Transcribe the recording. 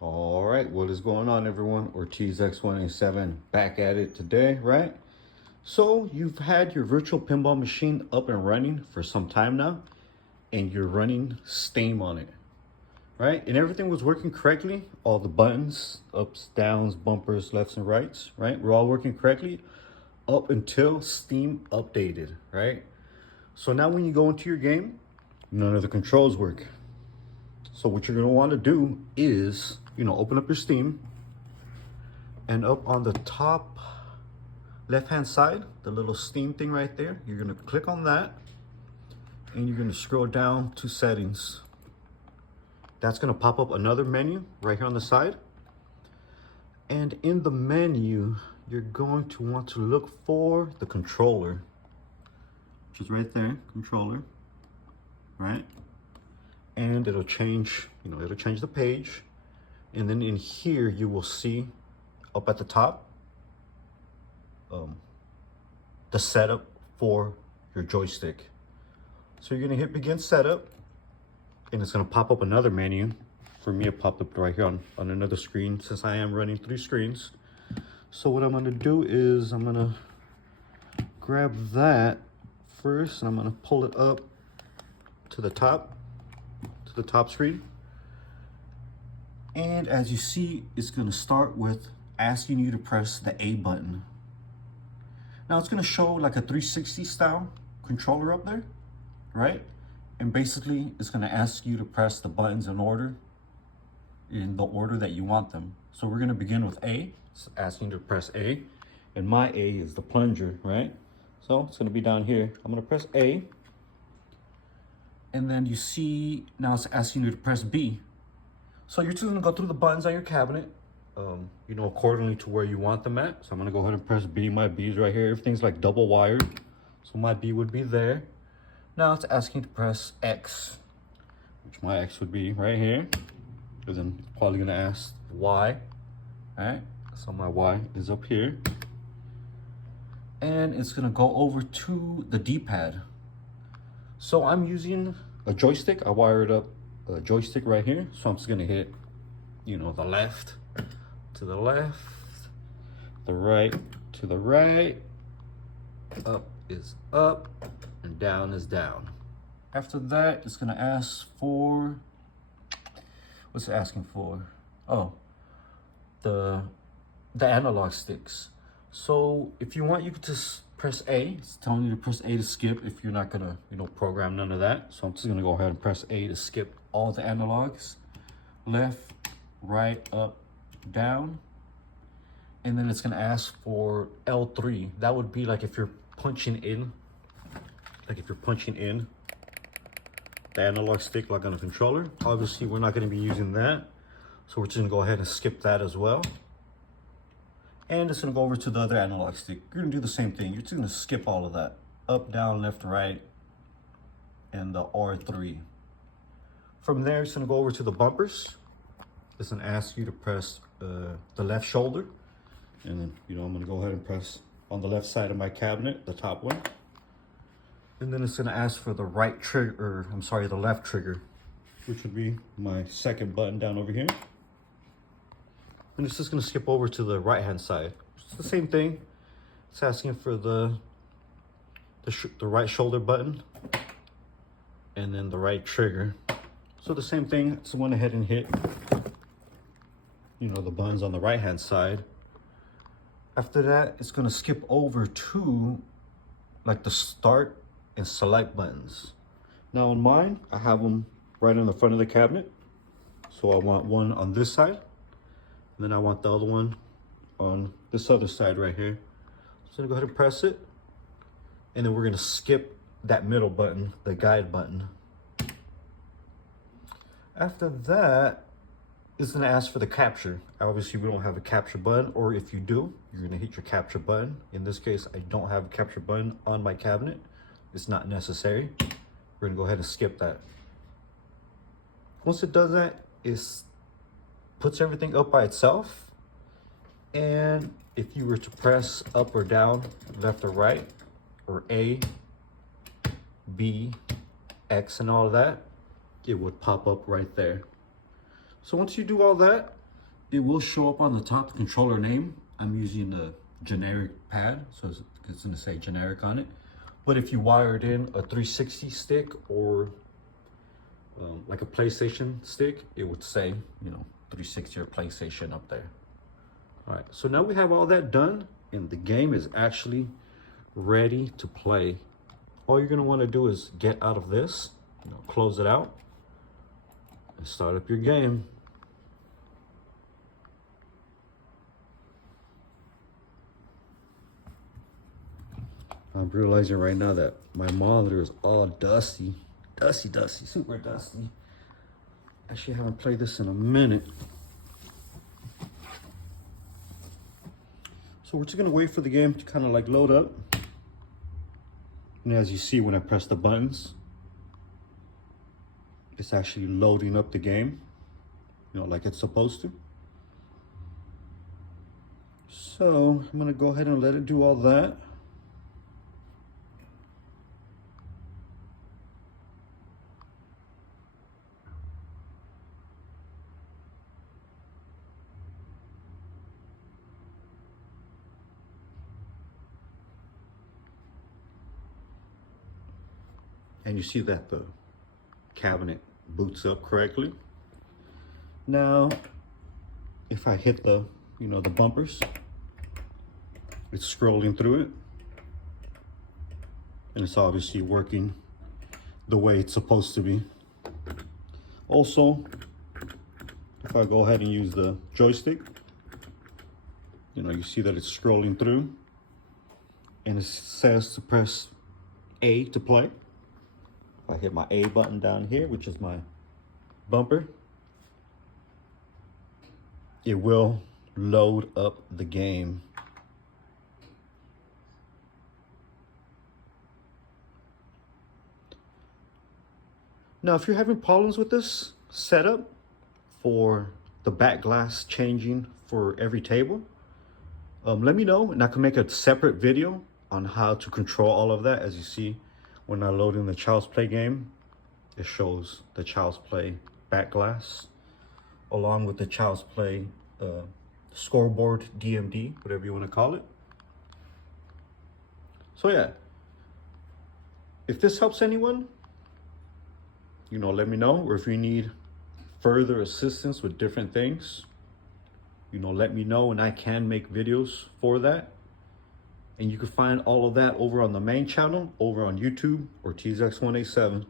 All right, what is going on, everyone? Ortiz X187 back at it today, right? So you've had your virtual pinball machine up and running for some time now, and you're running Steam on it, right? And everything was working correctly. All the buttons, ups, downs, bumpers, lefts and rights, right? We're all working correctly up until Steam updated, right? So now when you go into your game, none of the controls work. So what you're gonna want to do is, open up your Steam, and up on the top left-hand side, the little Steam thing right there, you're gonna click on that, and you're gonna scroll down to settings. That's gonna pop up another menu right here on the side. And in the menu, you're going to want to look for the controller, which is right there, controller, right? And it'll change, it'll change the page. And then in here, you will see up at the top, the setup for your joystick. So you're gonna hit begin setup, and it's gonna pop up another menu. For me, it popped up right here on another screen, since I am running 3 screens. So what I'm gonna do is I'm gonna grab that first, and I'm gonna pull it up to the top screen. And as you see, it's gonna start with asking you to press the A button. Now it's gonna show like a 360 style controller up there, right? And basically it's gonna ask you to press the buttons in the order that you want them. So we're gonna begin with A. It's asking you to press A, and my A is the plunger, right? So it's gonna be down here. I'm gonna press A, and then you see now it's asking you to press B. So you're just gonna go through the buttons on your cabinet, accordingly to where you want them at. So I'm gonna go ahead and press B. My B is right here. Everything's like double wired, so my B would be there. Now it's asking to press X, which my X would be right here. And then it's probably gonna ask Y, all right? So my Y is up here. And it's gonna go over to the D-pad. So I'm using a joystick. I wired up a joystick right here. So I'm just gonna hit, the left to the left, the right to the right, up is up, and down is down. After that, it's gonna ask for, what's it asking for? Oh, the analog sticks. So if you want, you could just press A. It's telling you to press A to skip if you're not gonna, program none of that. So I'm just gonna go ahead and press A to skip all the analogs. Left, right, up, down. And then it's gonna ask for L3. That would be like if you're punching in, the analog stick like on a controller. Obviously, we're not gonna be using that. So we're just gonna go ahead and skip that as well. And it's gonna go over to the other analog stick. You're gonna do the same thing. You're just gonna skip all of that. Up, down, left, right, and the R3. From there, it's gonna go over to the bumpers. It's gonna ask you to press the left shoulder. And then, I'm gonna go ahead and press on the left side of my cabinet, the top one. And then it's gonna ask for the right trigger, the left trigger, which would be my second button down over here. And it's just gonna skip over to the right-hand side. It's the same thing. It's asking for the right shoulder button, and then the right trigger. So the same thing, so went ahead and hit, the buttons on the right-hand side. After that, it's gonna skip over to like the start and select buttons. Now on mine, I have them right on the front of the cabinet. So I want one on this side, and then I want the other one on this other side right here. So I'm gonna go ahead and press it, and then we're gonna skip that middle button, the guide button. After that, it's gonna ask for the capture. Obviously, we don't have a capture button, or if you do, you're gonna hit your capture button. In this case, I don't have a capture button on my cabinet. It's not necessary. We're gonna go ahead and skip that. Once it does that, it puts everything up by itself. And if you were to press up or down, left or right, or A, B, X, and all of that, it would pop up right there. So once you do all that, it will show up on the top, the controller name. I'm using the generic pad, so it's gonna say generic on it. But if you wired in a 360 stick or like a PlayStation stick, it would say, you know, 360 or PlayStation up there. All right, so now we have all that done and the game is actually ready to play. All you're gonna wanna do is get out of this, you know, close it out and start up your game. I'm realizing right now that my monitor is all dusty, super dusty. Actually, haven't played this in a minute. So we're just gonna wait for the game to kind of like load up. And as you see, when I press the buttons, it's actually loading up the game, you know, like it's supposed to. So I'm gonna go ahead and let it do all that. And you see that the cabinet boots up correctly. Now, if I hit the, you know, the bumpers, it's scrolling through it. And it's obviously working the way it's supposed to be. Also, if I go ahead and use the joystick, you know, you see that it's scrolling through and it says to press A to play. I hit my A button down here, which is my bumper, it will load up the game. Now, if you're having problems with this setup for the back glass changing for every table, let me know and I can make a separate video on how to control all of that. As you see, when I load in the Child's Play game, it shows the Child's Play back glass along with the Child's Play scoreboard DMD, whatever you want to call it. So yeah, if this helps anyone, you know, let me know. Or if you need further assistance with different things, you know, let me know and I can make videos for that. And you can find all of that over on the main channel, over on YouTube or TZX187.